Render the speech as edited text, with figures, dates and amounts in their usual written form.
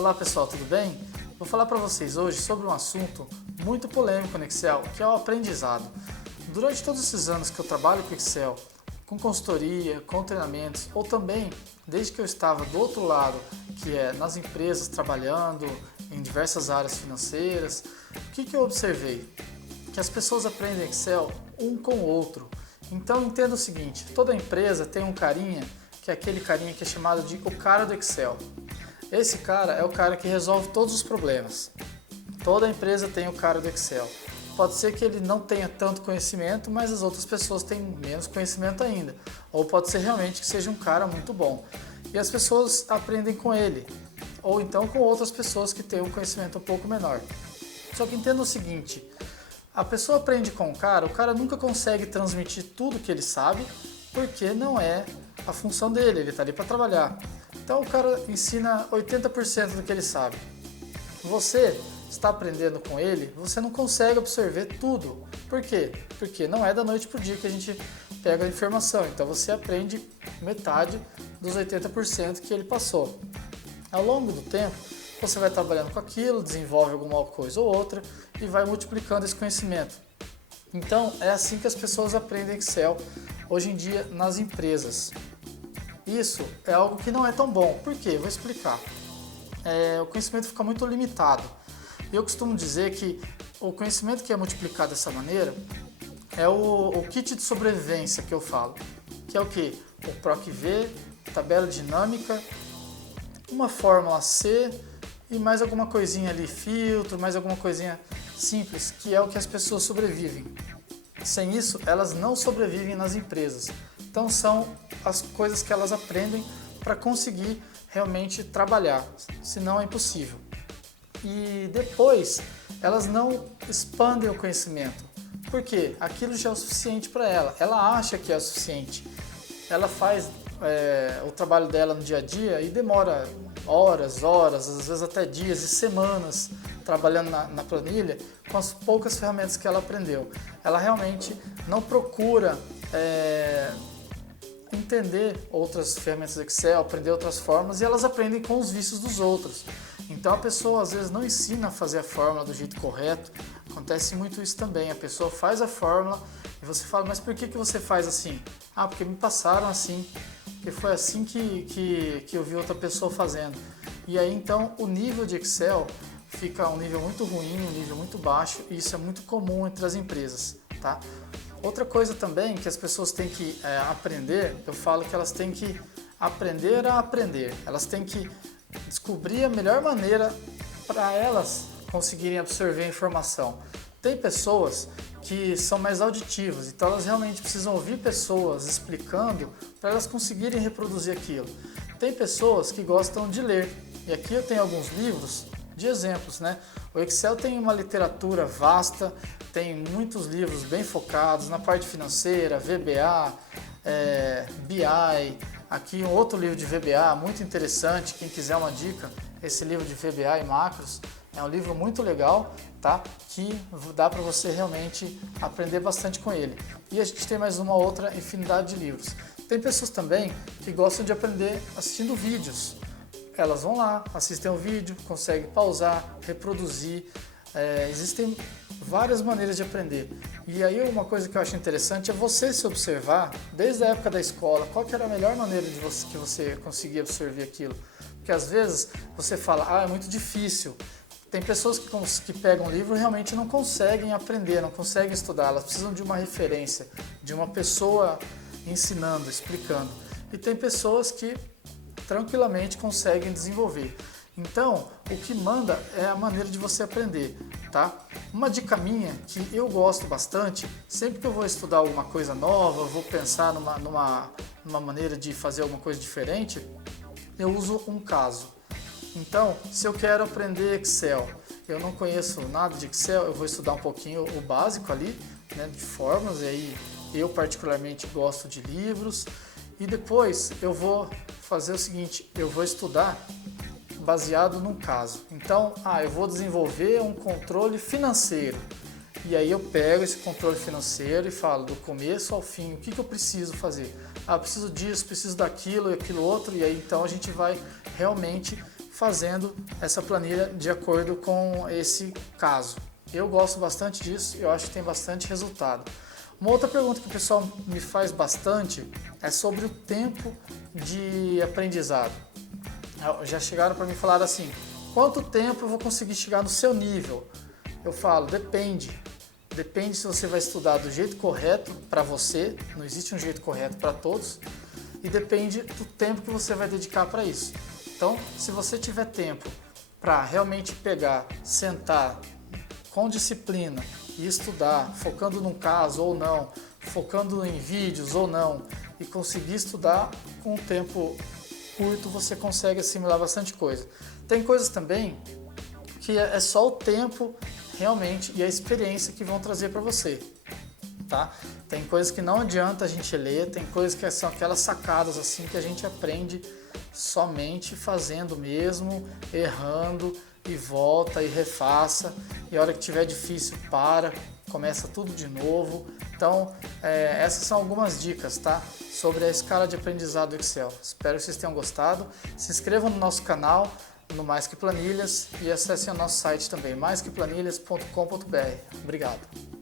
Olá pessoal, tudo bem? Vou falar para vocês hoje sobre um assunto muito polêmico no Excel, que é o aprendizado. Durante todos esses anos que eu trabalho com Excel, com consultoria, com treinamentos, ou também desde que eu estava do outro lado, que é nas empresas trabalhando em diversas áreas financeiras, o que eu observei? Que as pessoas aprendem Excel um com o outro. Então entenda o seguinte, toda empresa tem um carinha, que é aquele carinha que é chamado de o cara do Excel. Esse cara é o cara que resolve todos os problemas. Toda empresa tem o cara do Excel. Pode ser que ele não tenha tanto conhecimento, mas as outras pessoas têm menos conhecimento ainda. Ou pode ser realmente que seja um cara muito bom. E as pessoas aprendem com ele. Ou então com outras pessoas que têm um conhecimento um pouco menor. Só que entenda o seguinte, a pessoa aprende com o cara nunca consegue transmitir tudo que ele sabe, porque não é a função dele, ele está ali para trabalhar. Então o cara ensina 80% do que ele sabe. Você está aprendendo com ele, você não consegue absorver tudo. Por quê? Porque não é da noite para o dia que a gente pega a informação. Então você aprende metade dos 80% que ele passou. Ao longo do tempo, você vai trabalhando com aquilo, desenvolve alguma coisa ou outra e vai multiplicando esse conhecimento. Então é assim que as pessoas aprendem Excel hoje em dia nas empresas. Isso é algo que não é tão bom. Por quê? Vou explicar. O conhecimento fica muito limitado. Eu costumo dizer que o conhecimento que é multiplicado dessa maneira é o kit de sobrevivência que eu falo. Que é o quê? O PROC-V, tabela dinâmica, uma fórmula C e mais alguma coisinha ali, filtro, mais alguma coisinha simples, que é o que as pessoas sobrevivem. Sem isso, elas não sobrevivem nas empresas. Então são as coisas que elas aprendem para conseguir realmente trabalhar, senão é impossível. E depois, elas não expandem o conhecimento. Por quê? Aquilo já é o suficiente para ela. Ela acha que é o suficiente. Ela faz o trabalho dela no dia a dia e demora horas, às vezes até dias e semanas trabalhando na planilha com as poucas ferramentas que ela aprendeu. Ela realmente não procura entender outras ferramentas do Excel, aprender outras formas, e elas aprendem com os vícios dos outros. Então a pessoa às vezes não ensina a fazer a fórmula do jeito correto. Acontece muito isso também. A pessoa faz a fórmula e você fala, mas por que você faz assim? Ah, porque me passaram assim, porque foi assim que eu vi outra pessoa fazendo. E aí então o nível de Excel fica um nível muito ruim, um nível muito baixo, e isso é muito comum entre as empresas, tá? Outra coisa também que as pessoas têm que aprender, eu falo que elas têm que aprender a aprender. Elas têm que descobrir a melhor maneira para elas conseguirem absorver a informação. Tem pessoas que são mais auditivas, então elas realmente precisam ouvir pessoas explicando para elas conseguirem reproduzir aquilo. Tem pessoas que gostam de ler, e aqui eu tenho alguns livros de exemplos, né? O Excel tem uma literatura vasta, tem muitos livros bem focados na parte financeira, VBA, BI, aqui um outro livro de VBA muito interessante, quem quiser uma dica, esse livro de VBA e macros, é um livro muito legal, tá? Que dá para você realmente aprender bastante com ele. E a gente tem mais uma outra infinidade de livros. Tem pessoas também que gostam de aprender assistindo vídeos. Elas vão lá, assistem o vídeo, conseguem pausar, reproduzir. Existem várias maneiras de aprender. E aí uma coisa que eu acho interessante é você se observar, desde a época da escola, qual que era a melhor maneira que você conseguia absorver aquilo. Porque às vezes você fala, é muito difícil. Tem pessoas que pegam o livro e realmente não conseguem aprender, não conseguem estudar. Elas precisam de uma referência, de uma pessoa ensinando, explicando. E tem pessoas que tranquilamente conseguem desenvolver. Então, o que manda é a maneira de você aprender, tá? Uma dica minha que eu gosto bastante, sempre que eu vou estudar alguma coisa nova, vou pensar numa maneira de fazer alguma coisa diferente, eu uso um caso. Então, se eu quero aprender Excel, eu não conheço nada de Excel, eu vou estudar um pouquinho o básico ali, né, de fórmulas, e aí eu particularmente gosto de livros, e depois eu vou fazer o seguinte, eu vou estudar baseado num caso. Então, eu vou desenvolver um controle financeiro. E aí eu pego esse controle financeiro e falo do começo ao fim, o que eu preciso fazer? Eu preciso disso, preciso daquilo e aquilo outro, e aí então a gente vai realmente fazendo essa planilha de acordo com esse caso. Eu gosto bastante disso e eu acho que tem bastante resultado. Uma outra pergunta que o pessoal me faz bastante é sobre o tempo de aprendizado. Já chegaram para mim e falaram assim, quanto tempo eu vou conseguir chegar no seu nível? Eu falo, depende. Depende se você vai estudar do jeito correto para você, não existe um jeito correto para todos, e depende do tempo que você vai dedicar para isso. Então, se você tiver tempo para realmente pegar, sentar com disciplina e estudar, focando num caso ou não, focando em vídeos ou não, e conseguir estudar com um tempo curto, você consegue assimilar bastante coisa. Tem coisas também que é só o tempo realmente e a experiência que vão trazer para você, tá? Tem coisas que não adianta a gente ler, tem coisas que são aquelas sacadas assim que a gente aprende somente fazendo mesmo, errando e volta e refaça, e a hora que tiver difícil começa tudo de novo. Então essas são algumas dicas, tá? Sobre a escala de aprendizado do Excel. Espero que vocês tenham gostado. Se inscrevam no nosso canal, no Mais Que Planilhas, e acessem o nosso site também, maisqueplanilhas.com.br. Obrigado.